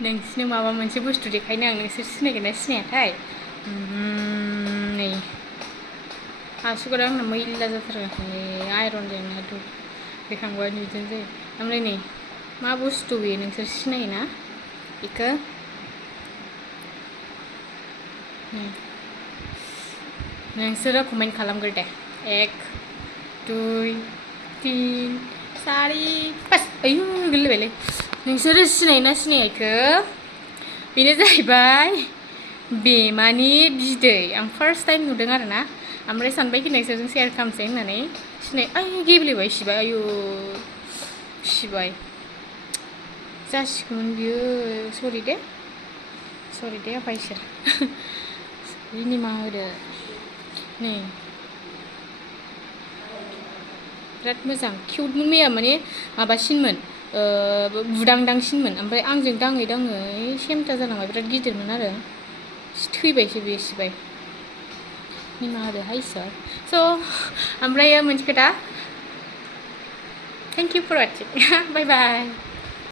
नोंसिनो माबा मोनसे बुस्थु देखायनो आं नोंसोर सिनायगोन ना सिनायाथाय नै आसुगुरा आंना मैला जाथारगासिनो आइरनजोंनो देखांबाय बिदिनो जायो ओमफ्राय नै मा बुस्थु बेयो नोंसोर सिनायोना बेखौ नोंसोरो कमेन्ट खालामग्रो दे 1 2 3 4 5 आयु गोलैबायलै नोंसोरो सिनायोना सिनायाखै बेनो जाहैबाय बेमानि बिदै आं फार्स्ट टाइम नुदों आरोना ओमफ्राय सानबाय कि नोंसोरजों शेयार खालामसै होननानै सिनाय आय गेब्लेबाय सिबाय आयु सिबाय जासिगौमोन बियो सरि दे आफा इसोर निमाहा होदो नै बिराद मोजां किउटमोन मैया माने माबासिनमोन बुदांदांसिनमोन ओमफ्राय आंजों दाङै दाङै सेमथा जालांबाय बिराद गिदिरमोन आरो थैबायसो बेयो सिबाय निमाहा होदो हाय इसोर स' ओमफ्राय मोनसे खोथा thank you for watching bye bye